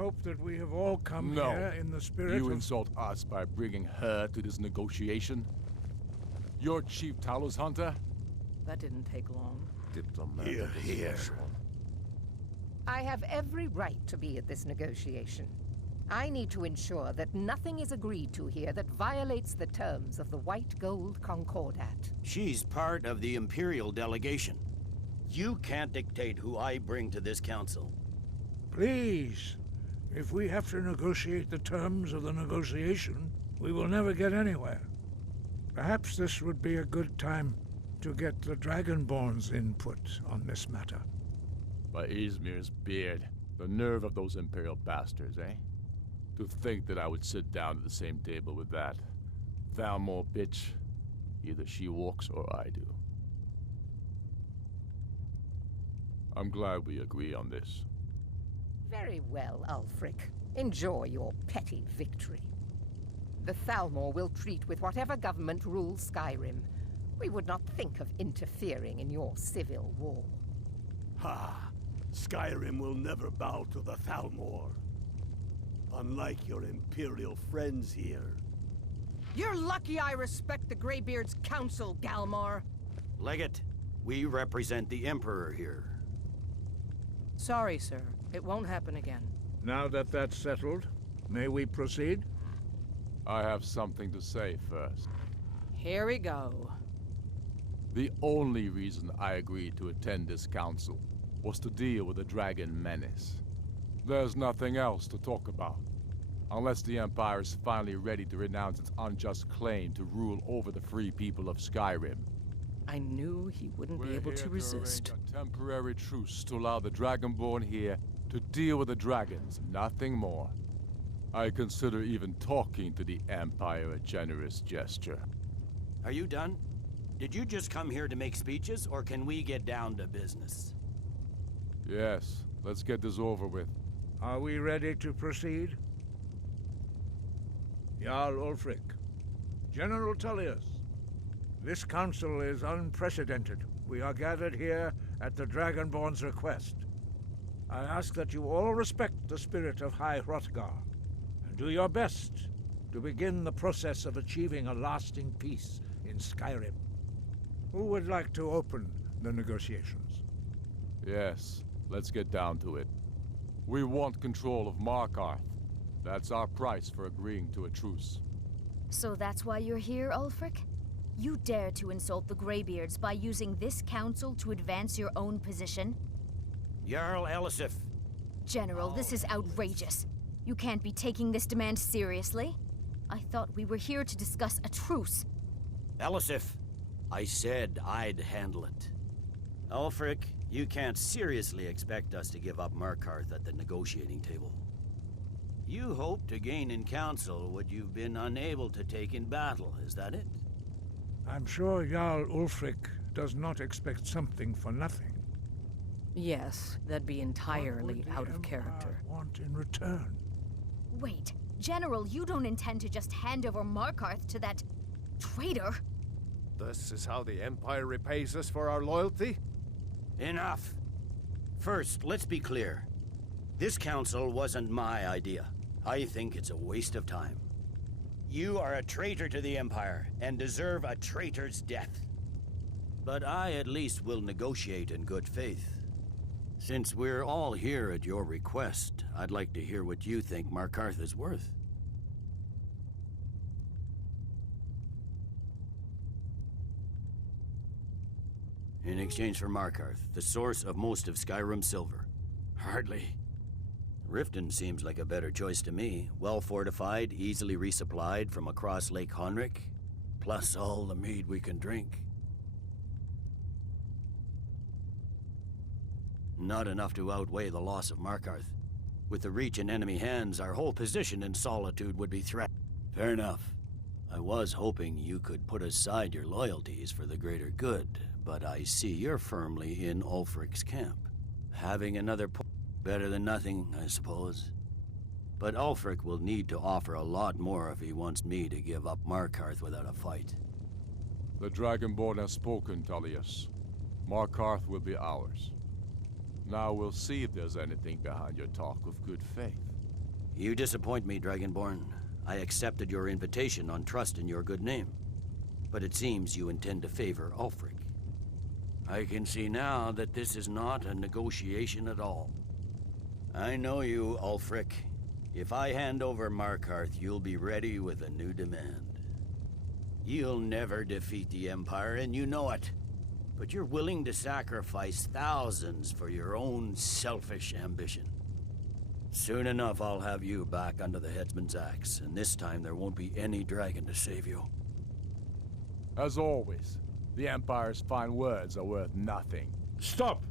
hope that we have all come No. here in the spirit You of... insult us by bringing her to this negotiation? You're Chief Talos Hunter? That didn't take long. Diplomatic Here. I have every right to be at this negotiation. I need to ensure that nothing is agreed to here that violates the terms of the White Gold Concordat. She's part of the Imperial delegation. You can't dictate who I bring to this council. Please, if we have to negotiate the terms of the negotiation, we will never get anywhere. Perhaps this would be a good time to get the Dragonborn's input on this matter. By Izmir's beard, the nerve of those Imperial bastards, eh? To think that I would sit down at the same table with that Thalmor bitch. Either she walks or I do. I'm glad we agree on this. Very well, Ulfric. Enjoy your petty victory. The Thalmor will treat with whatever government rules Skyrim. We would not think of interfering in your civil war. Ha! Skyrim will never bow to the Thalmor. Unlike your Imperial friends here. You're lucky I respect the Greybeard's counsel, Galmar. Legate, we represent the Emperor here. Sorry, sir. It won't happen again. Now that that's settled, may we proceed? I have something to say first. Here we go. The only reason I agreed to attend this council was to deal with the dragon menace. There's nothing else to talk about. Unless the Empire is finally ready to renounce its unjust claim to rule over the free people of Skyrim. I knew he wouldn't be able to resist. Arrange a temporary truce to allow the Dragonborn here to deal with the dragons, nothing more. I consider even talking to the Empire a generous gesture. Are you done? Did you just come here to make speeches, or can we get down to business? Yes, let's get this over with. Are we ready to proceed? Jarl Ulfric, General Tullius, this council is unprecedented. We are gathered here at the Dragonborn's request. I ask that you all respect the spirit of High Hrothgar, and do your best to begin the process of achieving a lasting peace in Skyrim. Who would like to open the negotiations? Yes, let's get down to it. We want control of Markarth. That's our price for agreeing to a truce. So that's why you're here, Ulfric? You dare to insult the Greybeards by using this council to advance your own position? Jarl Elisif. General, this is outrageous. You can't be taking this demand seriously. I thought we were here to discuss a truce. Elisif, I said I'd handle it. Ulfric, you can't seriously expect us to give up Markarth at the negotiating table. You hope to gain in council what you've been unable to take in battle, is that it? I'm sure Jarl Ulfric does not expect something for nothing. Yes, that'd be entirely out of character. What would the Empire want in return? Wait, General, you don't intend to just hand over Markarth to that traitor? This is how the Empire repays us for our loyalty? Enough. First, let's be clear. This council wasn't my idea. I think it's a waste of time. You are a traitor to the Empire and deserve a traitor's death. But I at least will negotiate in good faith. Since we're all here at your request, I'd like to hear what you think Markarth is worth. In exchange for Markarth, the source of most of Skyrim's silver. Hardly. Riften seems like a better choice to me. Well fortified, easily resupplied from across Lake Honric, plus all the mead we can drink. Not enough to outweigh the loss of Markarth. With the Reach in enemy hands, our whole position in Solitude would be threatened. Fair enough. I was hoping you could put aside your loyalties for the greater good, but I see you're firmly in Ulfric's camp. Having another better than nothing, I suppose. But Ulfric will need to offer a lot more if he wants me to give up Markarth without a fight. The Dragonborn has spoken, Tullius. Markarth will be ours. Now we'll see if there's anything behind your talk of good faith. You disappoint me, Dragonborn. I accepted your invitation on trust in your good name. But it seems you intend to favor Ulfric. I can see now that this is not a negotiation at all. I know you, Ulfric. If I hand over Markarth, you'll be ready with a new demand. You'll never defeat the Empire, and you know it. But you're willing to sacrifice thousands for your own selfish ambition. Soon enough, I'll have you back under the headsman's axe, and this time there won't be any dragon to save you. As always, the Empire's fine words are worth nothing. Stop!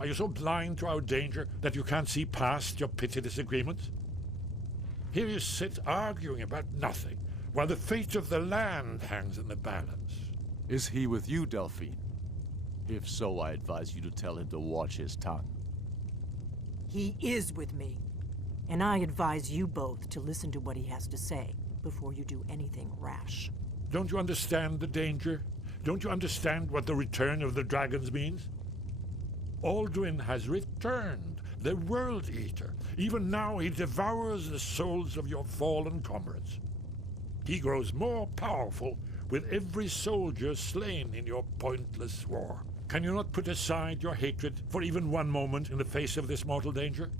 Are you so blind to our danger that you can't see past your petty disagreements? Here you sit arguing about nothing, while the fate of the land hangs in the balance. Is he with you, Delphine? If so, I advise you to tell him to watch his tongue. He is with me. And I advise you both to listen to what he has to say before you do anything rash. Don't you understand the danger? Don't you understand what the return of the dragons means? Alduin has returned, the World Eater. Even now he devours the souls of your fallen comrades. He grows more powerful with every soldier slain in your pointless war. Can you not put aside your hatred for even one moment in the face of this mortal danger?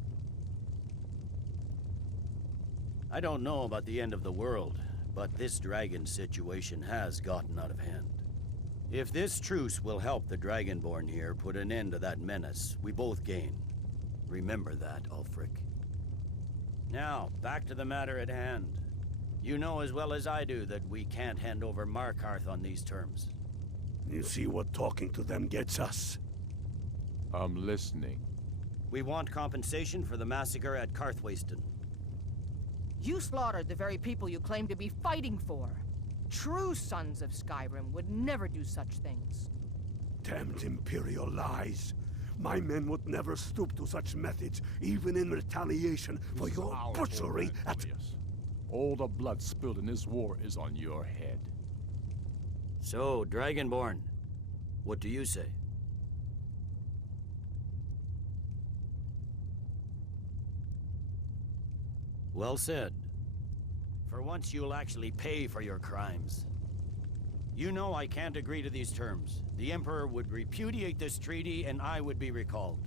I don't know about the end of the world, but this dragon situation has gotten out of hand. If this truce will help the Dragonborn here put an end to that menace, we both gain. Remember that, Ulfric. Now, back to the matter at hand. You know as well as I do that we can't hand over Markarth on these terms. You see what talking to them gets us? I'm listening. We want compensation for the massacre at Karthwasten. You slaughtered the very people you claim to be fighting for. True sons of Skyrim would never do such things. Damned Imperial lies. My men would never stoop to such methods, even in retaliation for This is your our butchery homeland, at... Tullius. All the blood spilled in this war is on your head. So, Dragonborn, what do you say? Well said. For once you'll actually pay for your crimes. You know I can't agree to these terms. The Emperor would repudiate this treaty and I would be recalled.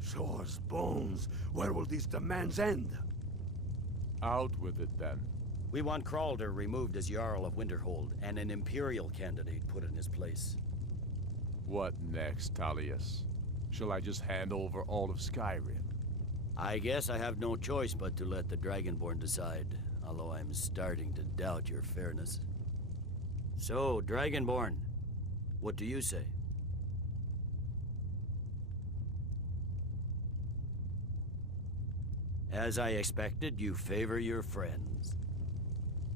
Shores, bones, where will these demands end? Out with it, then. We want Kralder removed as Jarl of Winterhold and an Imperial candidate put in his place. What next, Tullius? Shall I just hand over all of Skyrim? I guess I have no choice but to let the Dragonborn decide, although I'm starting to doubt your fairness. So, Dragonborn, what do you say? As I expected, you favor your friends.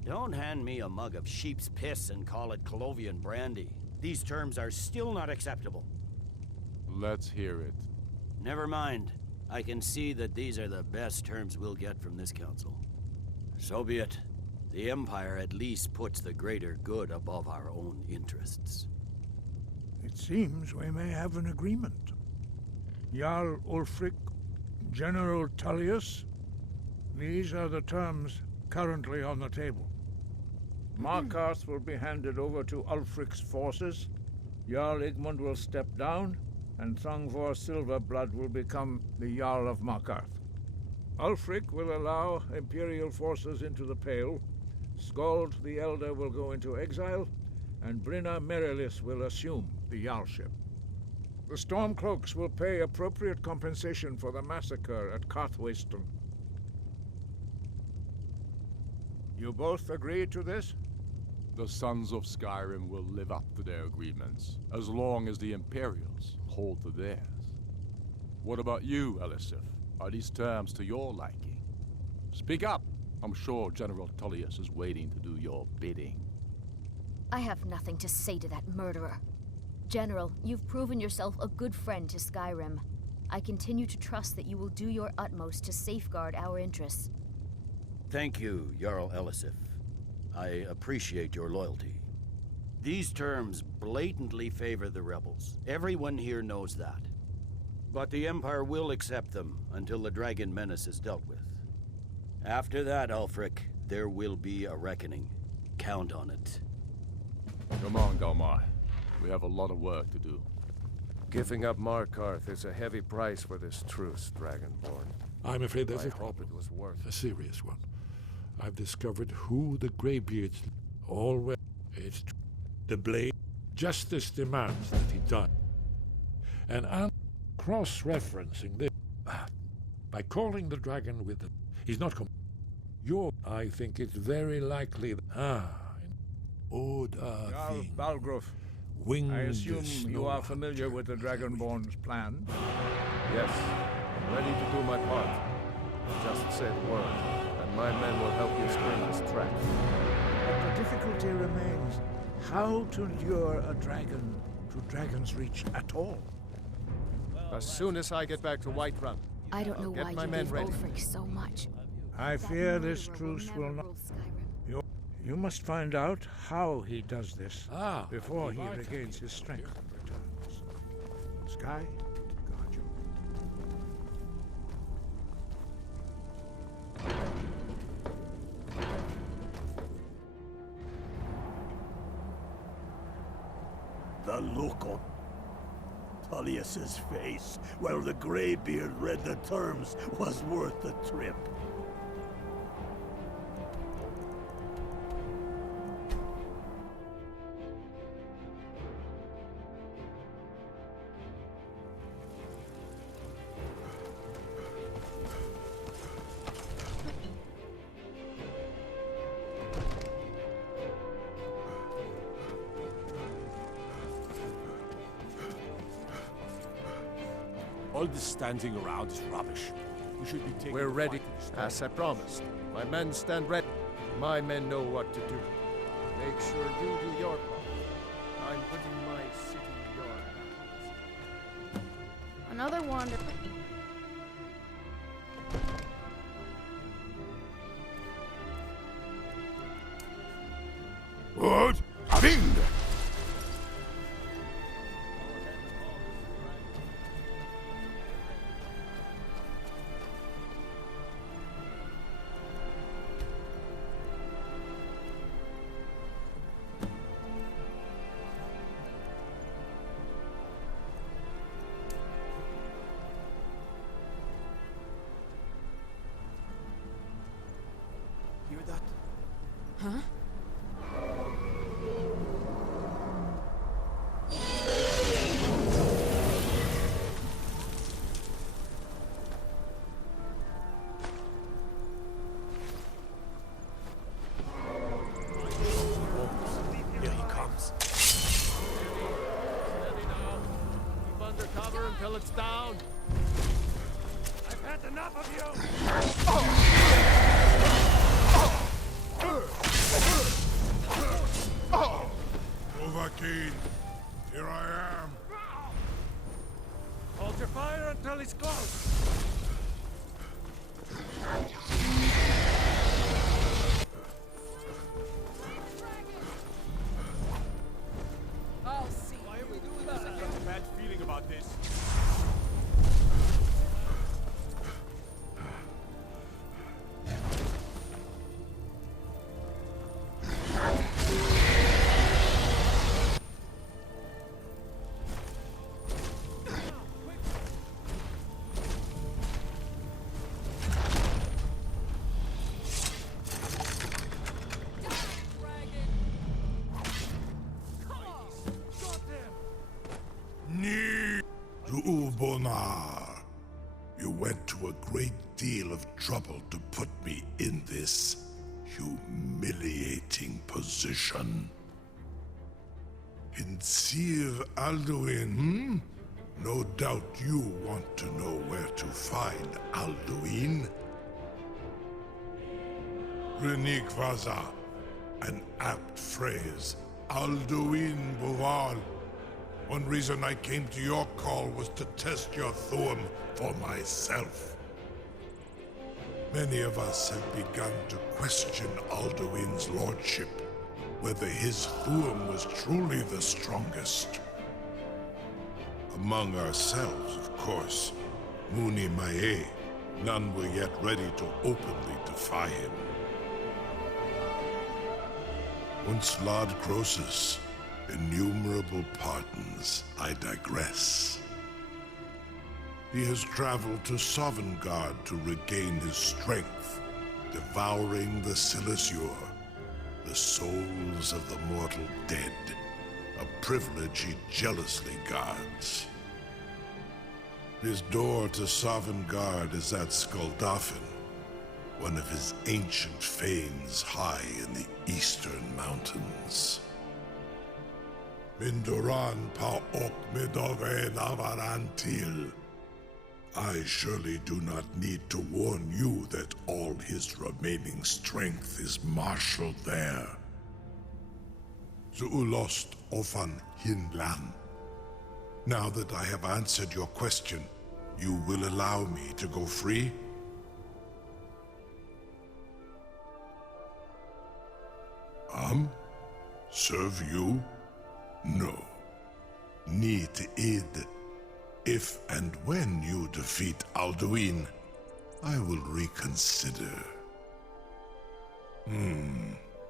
Don't hand me a mug of sheep's piss and call it Colovian brandy. These terms are still not acceptable. Let's hear it. Never mind. I can see that these are the best terms we'll get from this council. So be it. The Empire at least puts the greater good above our own interests. It seems we may have an agreement. Jarl Ulfric, General Tullius, these are the terms currently on the table. Markarth will be handed over to Ulfric's forces, Jarl Igmund will step down, and Thongvor Silverblood will become the Jarl of Markarth. Ulfric will allow Imperial forces into the Pale, Skald the Elder will go into exile, and Brynna Merilis will assume the Jarlship. The Stormcloaks will pay appropriate compensation for the massacre at Karthwasten. You both agree to this? The Sons of Skyrim will live up to their agreements, as long as the Imperials hold to theirs. What about you, Elisif? Are these terms to your liking? Speak up! I'm sure General Tullius is waiting to do your bidding. I have nothing to say to that murderer. General, you've proven yourself a good friend to Skyrim. I continue to trust that you will do your utmost to safeguard our interests. Thank you, Jarl Elisif. I appreciate your loyalty. These terms blatantly favor the rebels. Everyone here knows that. But the Empire will accept them until the dragon menace is dealt with. After that, Ulfric, there will be a reckoning. Count on it. Come on, Galmar. We have a lot of work to do. Giving up Markarth is a heavy price for this truce, Dragonborn. I'm afraid there's I a hope problem. it was worth A it. serious one. I've discovered who the Greybeards always. It's the blade. Justice demands that he die. And I'm cross-referencing this. By calling the dragon with the... He's not... I think it's very likely that... Jarl Balgruf, Winged I assume you are snow familiar with the Dragonborn's plan. Yes, I'm ready to do my part. Just say the word, and my men will help you spring this trap. But the difficulty remains how to lure a dragon to Dragon's Reach at all. As soon as I get back to Whiterun, I don't know get why my you men gave ready. Ulfric so much. I That fear murderer this truce will never not... rule Skyrim. You must find out how he does this before he Levi regains his strength and returns. Sky, guard you. The look on Tullius's face, where the Greybeard read the terms, was worth the trip. All this standing around is rubbish. We should be taking we're the ready, fight to the start. as I promised. My men stand ready. My men know what to do. Make sure you do your part. I'm putting my city in your hands. Another wander. What? Wind! Hear that? Huh? Here he comes. Steady now. Keep under cover until it's down. I've had enough of you! Overkeen, here I am. Hold your fire until he's close. I'll see. Why are we doing this again? Got a bad feeling about this. To Ulbonar. You went to a great deal of trouble to put me in this humiliating position. In Sir Alduin, No doubt you want to know where to find Alduin. Renik Vaza, an apt phrase. Alduin Boval. One reason I came to your call was to test your Thuum for myself. Many of us have begun to question Alduin's lordship, whether his Thuum was truly the strongest. Among ourselves, of course, Muni Mae, None were yet ready to openly defy him. Once Lord Croesus, innumerable pardons, I digress. He has traveled to Sovngarde to regain his strength, devouring the Silesure, the souls of the mortal dead, a privilege he jealously guards. His door to Sovngarde is at Skauldafn, one of his ancient fanes high in the eastern mountains. Minduran pa ok midove navarantil. I surely do not need to warn you that all his remaining strength is marshaled there. Zuulost ofan hinlan. Now that I have answered your question, you will allow me to go free? Serve you? No. Need id. If and when you defeat Alduin, I will reconsider.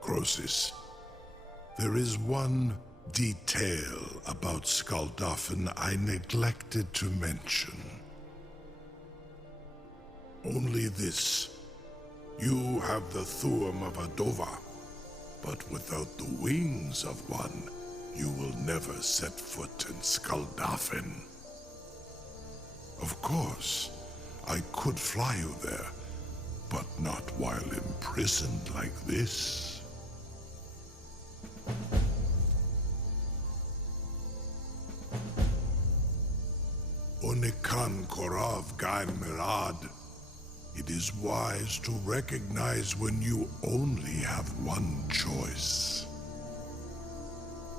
Croesus. There is one detail about Skauldafn I neglected to mention. Only this. You have the Thuum of a Dova, but without the wings of one, you will never set foot in Skauldafn. Of course, I could fly you there, but not while imprisoned like this. Onikan Korav Gain Mirad. It is wise to recognize when you only have one choice.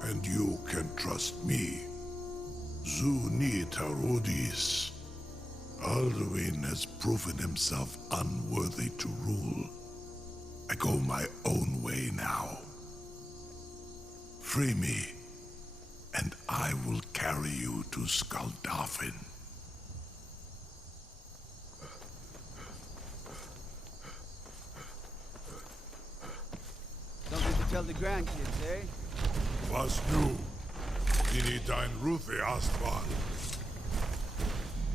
And you can trust me. Zuni Tarudis. Alduin has proven himself unworthy to rule. I go my own way now. Free me, and I will carry you to Skauldafn. Something to tell the grandkids, eh? Was nu? Dini dein Ruthi Astval.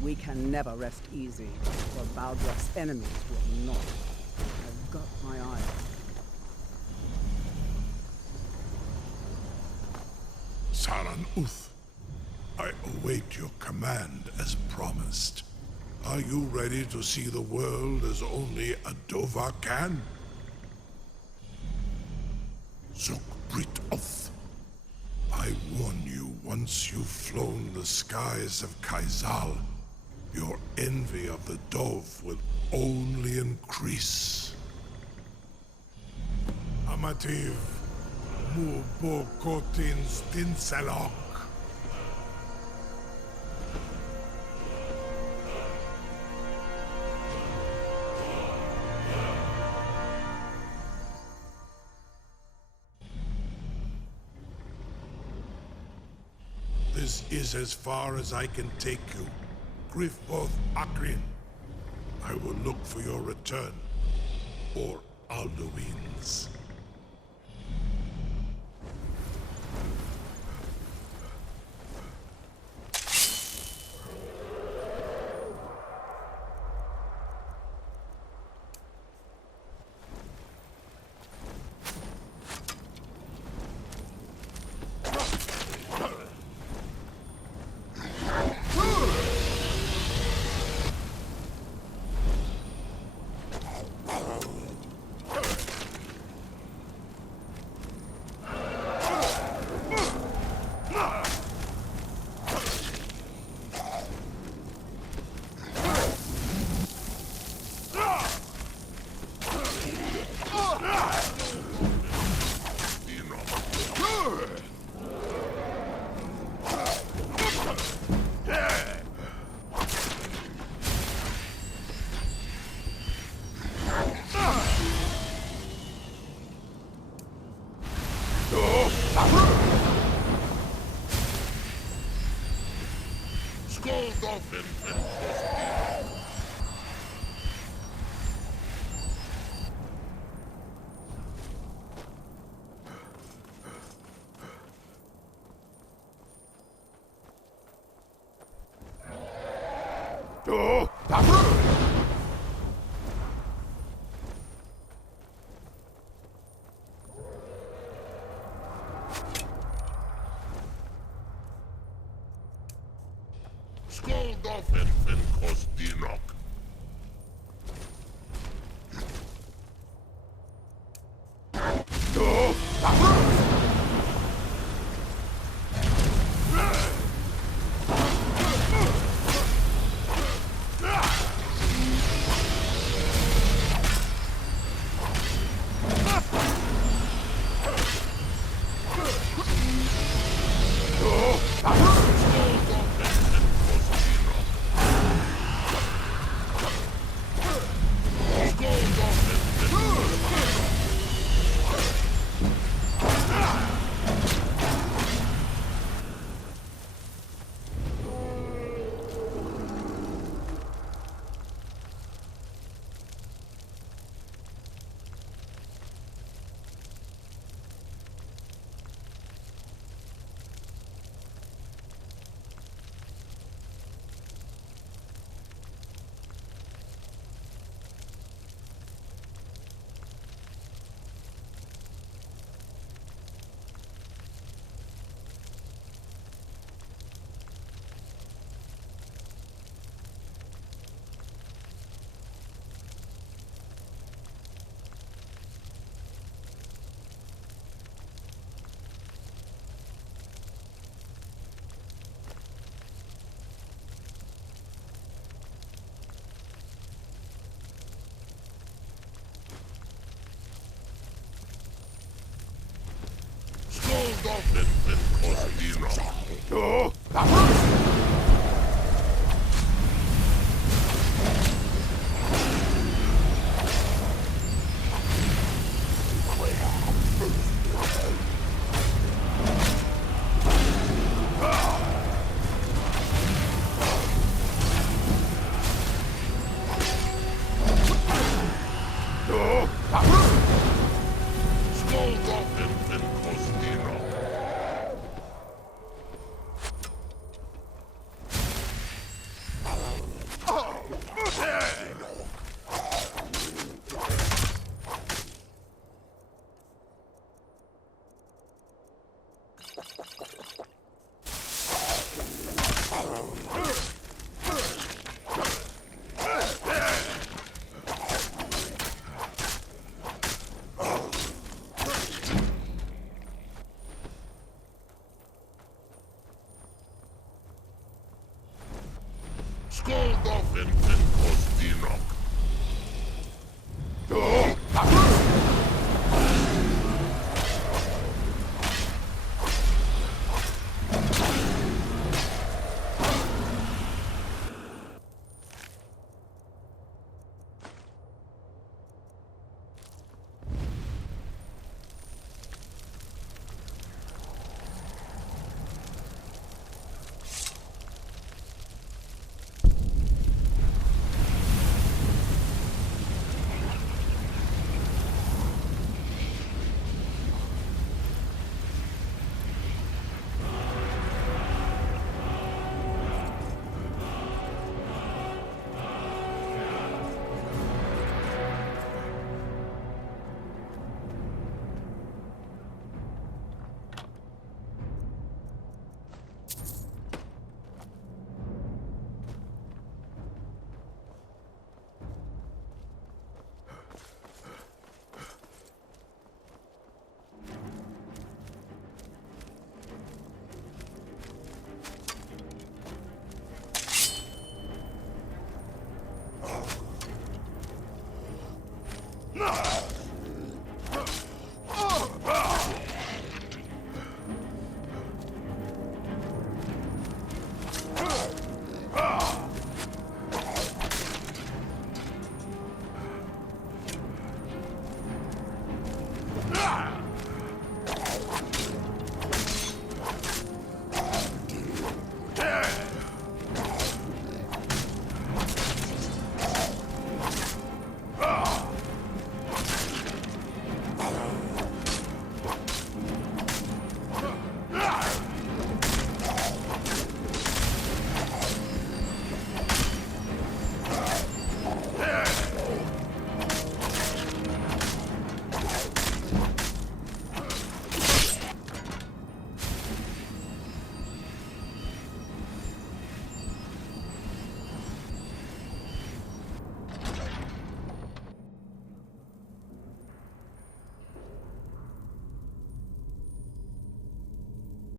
We can never rest easy, for Baldra's enemies will not. I've got my eye on them. Saran Uth, I await your command as promised. Are you ready to see the world as only a Dova can? Zuk Brit Oth. I warn you, once you've flown the skies of Kaizal, your envy of the Dove will only increase. Amativ, mu bo kotin stinselok. This is as far as I can take you. Grifboth Akrin. I will look for your return, or Alduin's. Skauldafn and Kostinok. Skauldafn and Kostinok. Skauldafn and Kostinok. Skauldafn and Kostinok.